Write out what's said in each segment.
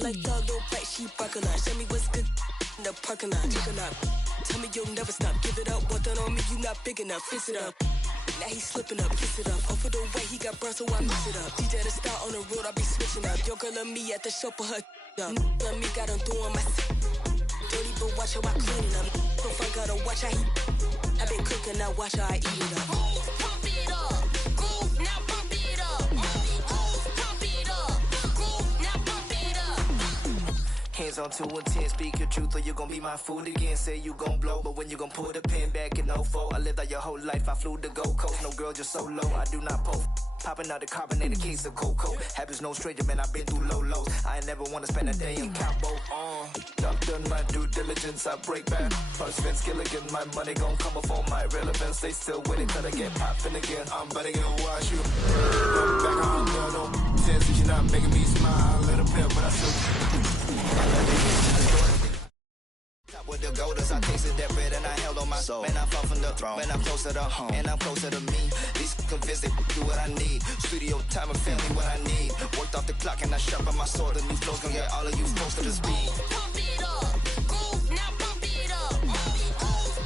Like the little black sheep barking on. Show me what's good in the parking lot. Tell me you'll never stop. Give it up. Want that on me, you not big enough. Fix it up. Now he's slipping up, kiss it up. Off of the way he got burned, so I mix it up. DJ the star on the road, I be switching up. Your girl and me at the show for her up. Let me got him doing my dirty, but watch how I clean it up. If I gotta watch how he I been cooking, now watch how I eat it up. Pump it up, groove, now pump it up. Pump it up, groove, now pump it up. Hands on 2 and 10, speak your truth or you gon' be my food again. Say you gon' blow, but when you gon' pull the pin back in 04, I lived out your whole life, I flew the Gold Coast. No girl, just so low, I do not post. Popping out the carbonated case of cocoa. Habits no stranger, man, I've been through low lows. I ain't never wanna spend a day in Cabo. I've done my due diligence, I break back. Plus Vince Gilligan, my money gon' come before my relevance. They still with it, till I get poppin' again. I'm better gonna watch you. Back on the don't sense that you're not making me smile. Little bit, but I still. With the golders, I tasted that bread and I held on my soul. Man, I fell from the throne. Man, I'm closer to home. And I'm closer to me. These convinced they do what I need. Studio time and family, what I need. Worked off the clock and I sharpened my sword. The new flow's gonna get all of you close to the speed. Pump it up, groove, now pump it up.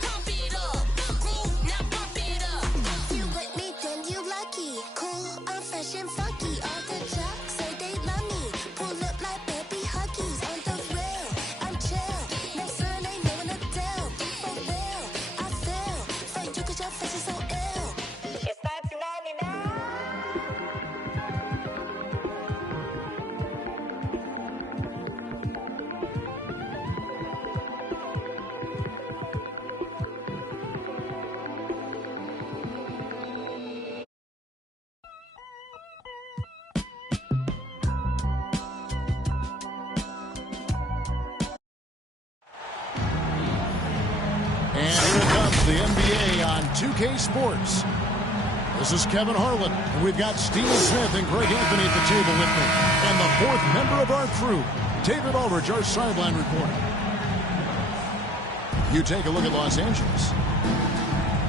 Pump it up, groove, now pump it up. If you with me, then you lucky. Cool, I'm fresh and funky. All the jocks say they love me. Pull up like baby huggies. On the rail, I'm chill. No sun ain't knowing a deal. For real, I feel. For you cause your face is so ill. It's 1999. And here comes the NBA on 2K Sports. This is Kevin Harlan, and we've got Steve Smith and Greg Anthony at the table with me. And the fourth member of our crew, David Aldridge, our sideline reporter. You take a look at Los Angeles.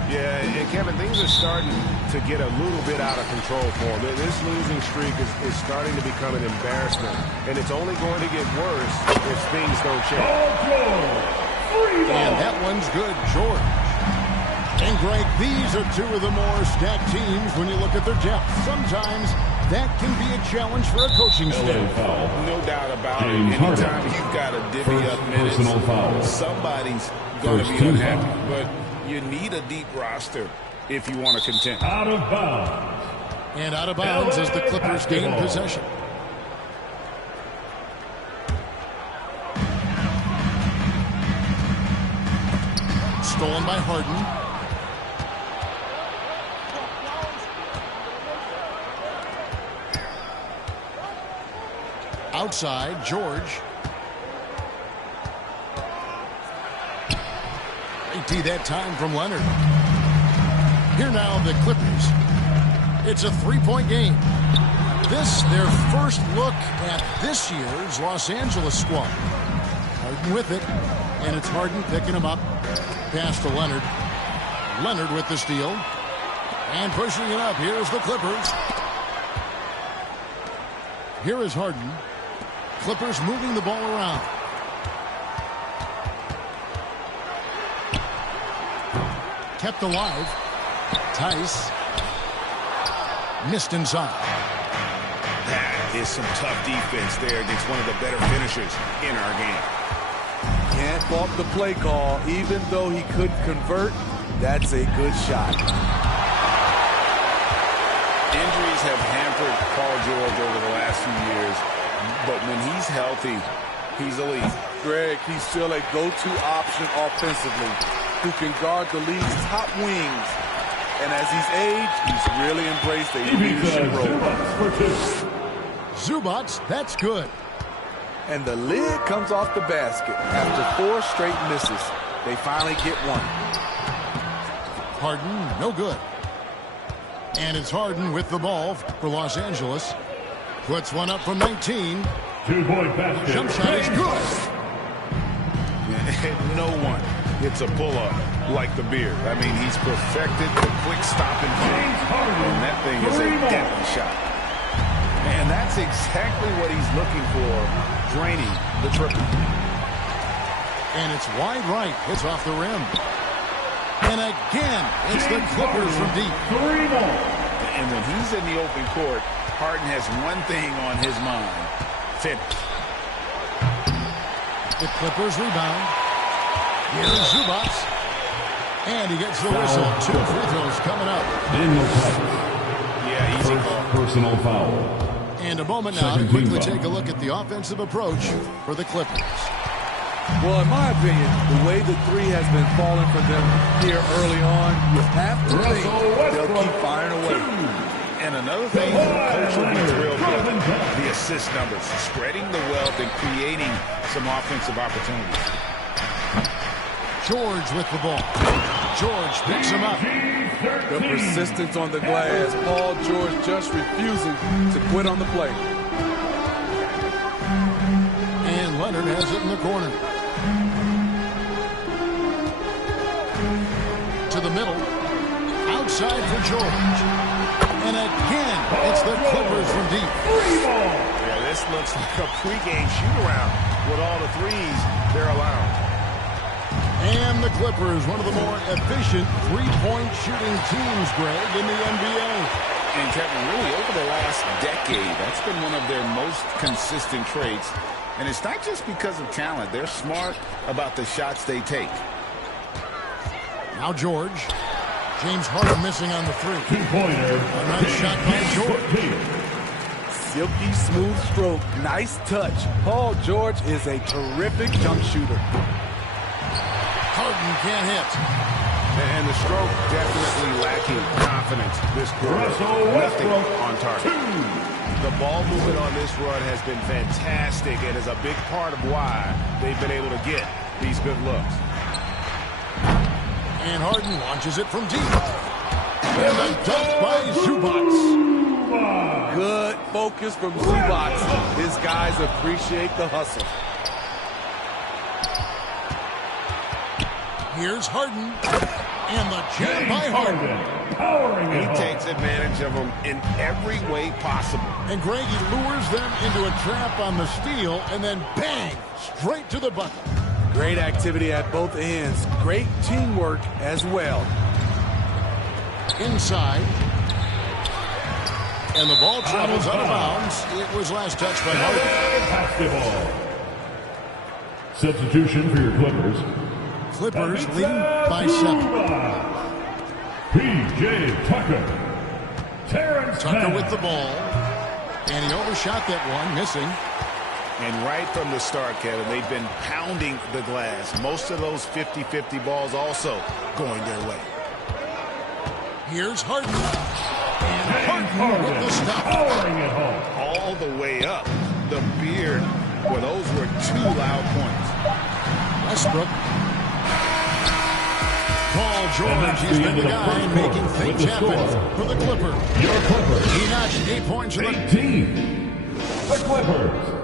Yeah, and Kevin, things are starting to get a little bit out of control for them. This losing streak is starting to become an embarrassment, and it's only going to get worse if things don't change. And that one's good, George. And Greg, these are two of the more stacked teams when you look at their depth. Sometimes that can be a challenge for a coaching staff. No doubt about it. Anytime you've got to divvy up minutes, somebody's going to be unhappy. But you need a deep roster if you want to contend. Out of bounds. And out of bounds as the Clippers gain possession. Stolen by Harden. Outside, George. Great that time from Leonard. Here now, the Clippers. It's a three-point game. This, their first look at this year's Los Angeles squad. Harden with it, and it's Harden picking him up. Pass to Leonard. Leonard with the steal. And pushing it up. Here's the Clippers. Here is Harden. Clippers moving the ball around. Kept alive. Tice. Missed inside. That is some tough defense there against one of the better finishers in our game. Can't fault the play call. Even though he couldn't convert, that's a good shot. Injuries have hampered Paul George over the last few years, but when he's healthy, he's elite. Greg, he's still a go-to option offensively who can guard the league's top wings. And as he's aged, he's really embraced a leadership role. Zubats, that's good. And the lid comes off the basket. After 4 straight misses, they finally get one. Harden, no good. And it's Harden with the ball for Los Angeles. Puts one up from 19. 2-point basket. Jump shot is good. No one hits a pull-up like the Beard. I mean, he's perfected the quick stop and fade. And that thing is a deadly shot. And that's exactly what he's looking for draining the triple. And it's wide right. Hits off the rim. And again, it's the Clippers from deep. 3 more. And when he's in the open court, Harden has one thing on his mind. Finish. The Clippers rebound. Here's Zubac. And he gets the whistle. 2 free throws coming up. Daniel Tice. Yeah, easy call. Personal foul. And a moment now to quickly take a look at the offensive approach for the Clippers. Well, in my opinion, the way the three has been falling for them here early on, you have to think they'll keep firing away. And another thing, coach will be thrilled with the assist numbers, spreading the wealth and creating some offensive opportunities. George with the ball. George picks him up. The persistence on the glass. Paul George just refusing to quit on the play. And Leonard has it in the corner. To the middle. Outside for George. And again, it's the Clippers from deep. Yeah, this looks like a pregame shoot-around with all the threes they're allowing. And the Clippers, one of the more efficient three-point shooting teams, Greg, in the NBA. And Kevin, really over the last decade, that's been one of their most consistent traits. And it's not just because of talent. They're smart about the shots they take. Now George. James Harden missing on the three. 2-pointer. A nice shot by George. Silky smooth stroke. Nice touch. Paul George is a terrific jump shooter. Harden can't hit. And the stroke definitely lacking confidence this quarter. Nothing on target. The ball movement on this run has been fantastic and is a big part of why they've been able to get these good looks. And Harden launches it from deep. And a dunk by Zubac. Good focus from Zubac. His guys appreciate the hustle. Here's Harden. And the jam by Harden. He takes advantage of them in every way possible. And Greg, he lures them into a trap on the steal, and then bang, straight to the bucket. Great activity at both ends. Great teamwork as well. Inside. And the ball travels out of bounds. It was last touched by Harden. Basketball. Substitution for your Clippers. Clippers leading by 7. P.J. Tucker. Terrence Tucker Mann. with the ball. And he overshot that one, missing. And right from the start, Kevin, they've been pounding the glass. Most of those 50-50 balls also going their way. Here's Harden. And Harden with the stop. Powering it home. All the way up. The beard. Well, those were 2 loud points. Westbrook. Paul George, he's been the guy making things happen for the Clippers. Your Clippers. He notched 8 points for the 18. The Clippers.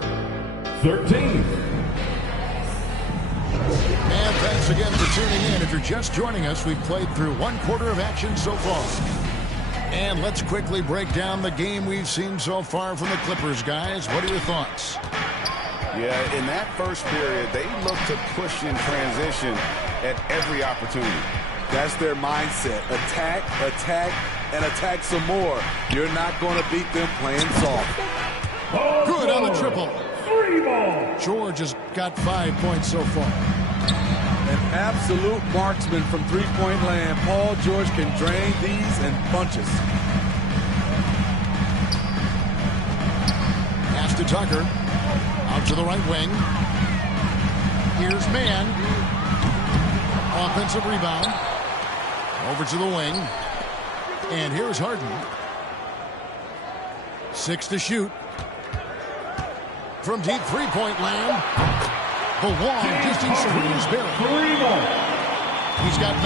13. And thanks again for tuning in. If you're just joining us, we've played through 1 quarter of action so far. And let's quickly break down the game we've seen so far from the Clippers, guys. What are your thoughts? Yeah, in that first period, they looked to push in transition at every opportunity. That's their mindset. Attack, attack, and attack some more. You're not going to beat them playing soft. Good on the triple. 3 ball. George has got 5 points so far. An absolute marksman from three-point land. Paul George can drain these in bunches. Pass to Tucker. Out to the right wing. Here's Mann. Offensive rebound. Over to the wing. And here's Harden. 6 to shoot. From deep three-point land. The long distance screen is Barry. 3 ball. He's got 9.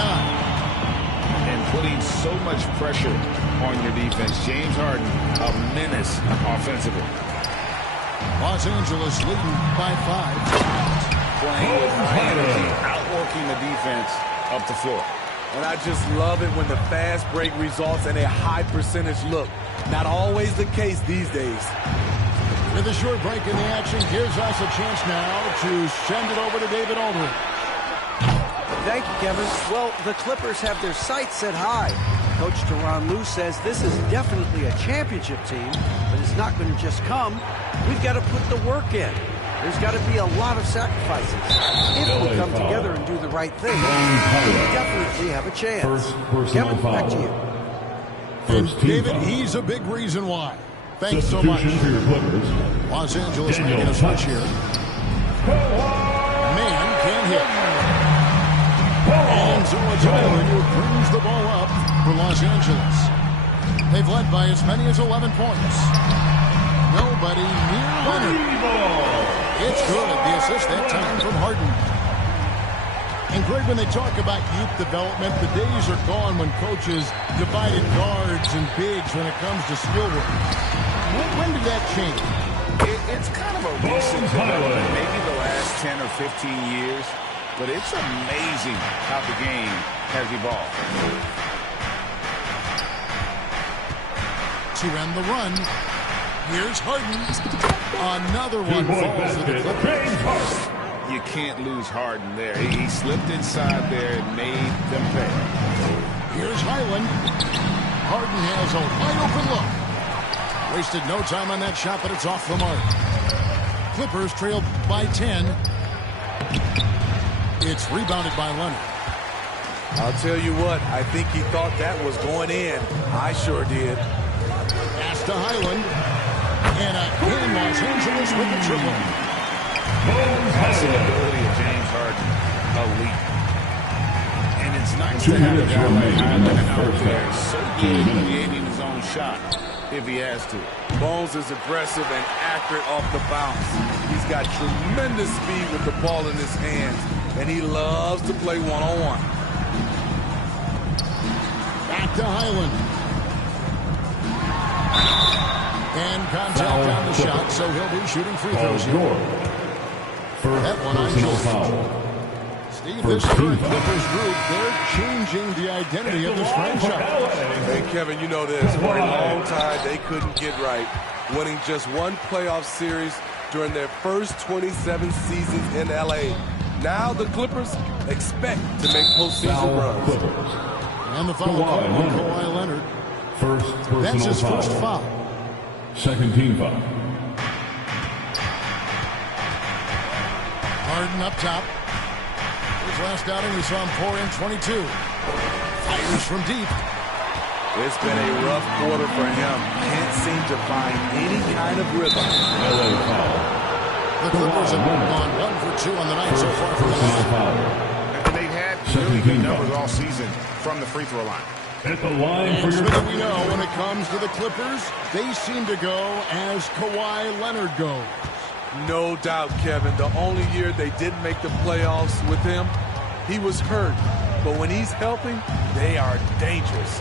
And putting so much pressure on your defense. James Harden, a menace offensively. Los Angeles leading by 5. Playing with high energy, outworking the defense up the floor. And I just love it when the fast break results in a high percentage look. Not always the case these days. With a short break in the action, gives us a chance now to send it over to David Aldridge. Thank you, Kevin. Well, the Clippers have their sights set high. Coach Tyronn Lue says this is definitely a championship team, but it's not going to just come. We've got to put the work in. There's got to be a lot of sacrifices. If we come together and do the right thing, we definitely have a chance. Kevin, back to you. And David, he's a big reason why. Thanks so much. For your Clippers. Los Angeles making a switch here. Man can't hit. And Zubac brings the ball up for Los Angeles. They've led by as many as 11 points. Nobody near Leonard. It's good. The assist that time from Harden. And Greg, when they talk about youth development, the days are gone when coaches divided guards and bigs when it comes to skill work. When did that change? It's kind of a recent development, maybe the last 10 or 15 years, but it's amazing how the game has evolved. To end the run, here's Harden. Another one falls to the Clippers. You can't lose Harden there. He slipped inside there and made them pay. Here's Highland. Harden has a wide open look. Wasted no time on that shot, but it's off the mark. Clippers trailed by 10. It's rebounded by Leonard. I'll tell you what, I think he thought that was going in. I sure did. Pass to Highland. And again, Los Angeles with the triple. Passing ability of James Harden, elite. And it's nice to have a guy like Highland out there so good at creating his own shot if he has to. Bones is aggressive and accurate off the bounce. He's got tremendous speed with the ball in his hands, and he loves to play one-on-one. Back to Highland. And contact on the shot, so he'll be shooting free throws here. That one on Jordan. Steve, this current Clippers group, they're changing the identity of this franchise. Hey, Kevin, you know this. For a long time, they couldn't get right, winning just one playoff series during their first 27 seasons in L.A. Now the Clippers expect to make postseason runs. And the foul call on Kawhi Leonard. That's his first foul. Second team foul. Harden up top. His last outing, we saw him pour in 22. Fires from deep. It's been a rough quarter for him. Can't seem to find any kind of rhythm. The Clippers have gone 1 for 2 on the night so far from the line. And they've had really good numbers all season from the free throw line. At the line for your... we know when it comes to the Clippers, they seem to go as Kawhi Leonard goes. No doubt, Kevin. The only year they didn't make the playoffs with him, he was hurt. But when he's healthy, they are dangerous.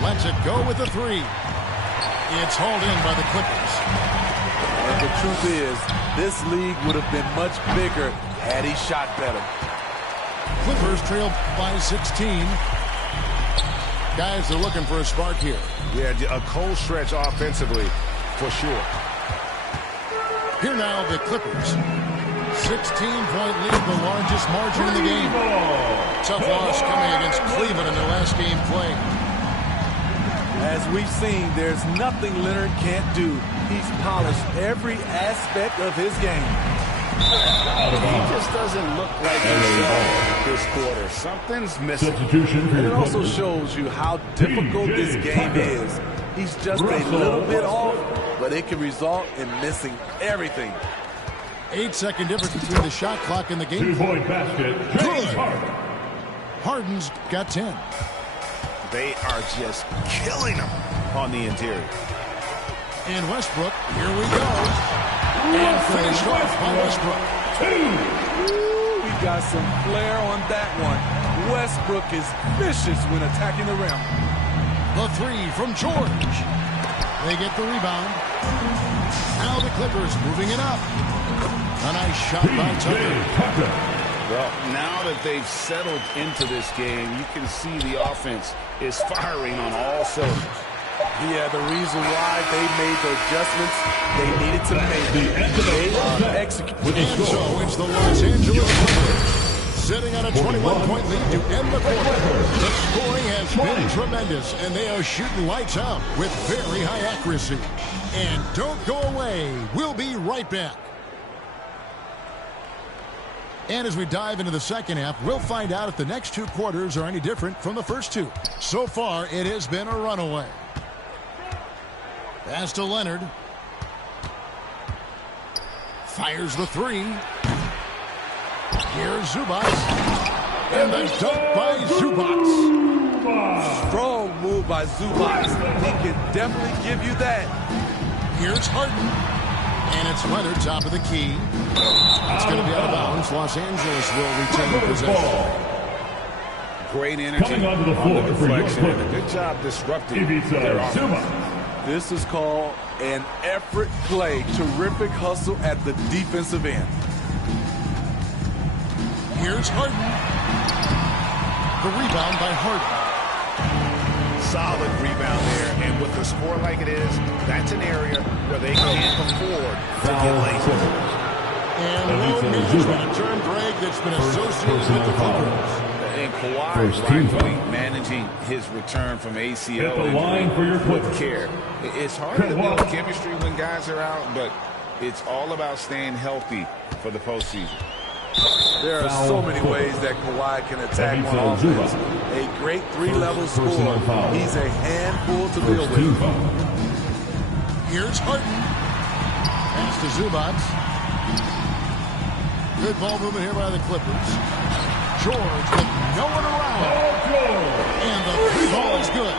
Lets it go with the three. It's hauled in by the Clippers. And the truth is, this league would have been much bigger had he shot better. Clippers trail by 16. Guys are looking for a spark here. Yeah, a cold stretch offensively, for sure. Here now, the Clippers. 16-point lead, the largest margin in the game. Tough loss coming against Cleveland in their last game played. As we've seen, there's nothing Leonard can't do. He's polished every aspect of his game. He just doesn't look like himself this quarter. Something's missing. And it also shows you how difficult this game is. He's just a little bit off, but it can result in missing everything. 8-second difference between the shot clock and the game. 2-point basket. Good. Harden's got 10. They are just killing them on the interior. And Westbrook, here we go. And finished off by Westbrook. Ooh, we got some flair on that one. Westbrook is vicious when attacking the rim. The three from George. They get the rebound. Now the Clippers moving it up. A nice shot by Tucker. Well, now that they've settled into this game, you can see the offense is firing on all cylinders. Yeah, the reason why they made the adjustments they needed to make. They are executing. And so it's the Los Angeles Clippers sitting on a 21-point lead to end the quarter. The scoring has been tremendous, and they are shooting lights out with very high accuracy. And don't go away. We'll be right back. And as we dive into the second half, we'll find out if the next two quarters are any different from the first two. So far, it has been a runaway. Pass to Leonard. Fires the three. Here's Zubac. And the dunk by Zubac. Strong move by Zubac. He can definitely give you that. Here's Harden. And it's Leonard, top of the key. It's going to be out of bounds. Los Angeles will retain possession. Great energy on the deflection. Good job disrupting their offense. This is called an effort play. Terrific hustle at the defensive end. Here's Harden. The rebound by Harden. Solid rebound there, and with the score like it is, that's an area where they can't afford to get lazy. And load management, a term, Greg, that's been associated with the Clippers. And Kawhi rightfully managing his return from ACL with care. It's hard to build chemistry when guys are out, but it's all about staying healthy for the postseason. There are so many ways that Kawhi can attack on offense. A great three-level scorer. He's a handful to deal with. Here's Harden. Pass to Zubac. Good ball movement here by the Clippers. George with no one around. And the three ball is good.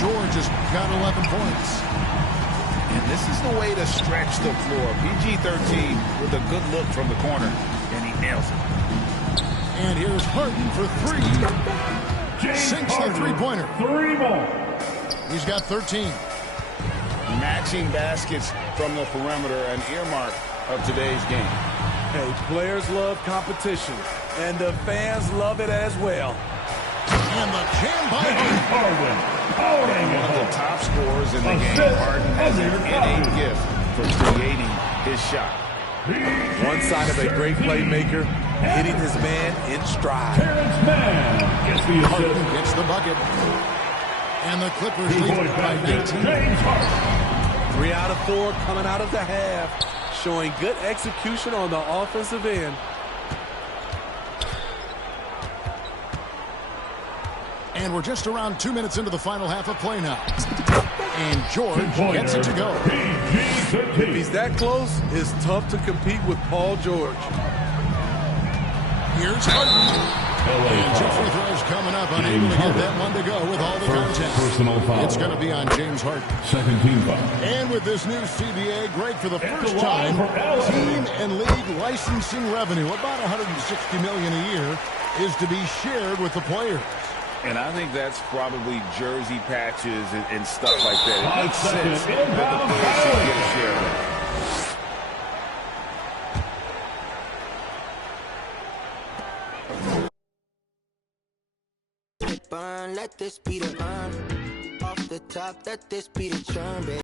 George has got 11 points. And this is the way to stretch the floor. PG-13 with a good look from the corner, and he nails it. And here's Harden for three. Sinks the three-pointer. 3 more. He's got 13. Matching baskets from the perimeter, an earmark of today's game. Hey, players love competition, and the fans love it as well. And the jam by Harden. One of the top scorers in the game, Harden has an innate gift for creating his shot. One side of a great playmaker, hitting his man in stride. Harden gets the bucket. And the Clippers lead by 19. 3 out of 4 coming out of the half, showing good execution on the offensive end. And we're just around 2 minutes into the final half of play now. And George gets it to go. If he's that close, it's tough to compete with Paul George. Here's Harden. And 2 free throws coming up, unable to get that one to go with all the contact. It's going to be on James Harden. Second team foul. And with this new CBA, Greg, for the first time, team and league licensing revenue, about $160 million a year, is to be shared with the players. And I think that's probably jersey patches and stuff like that. It makes sense that the players should get a share of that. Burn, let this be the burn. Off the top, let this be the churn, baby.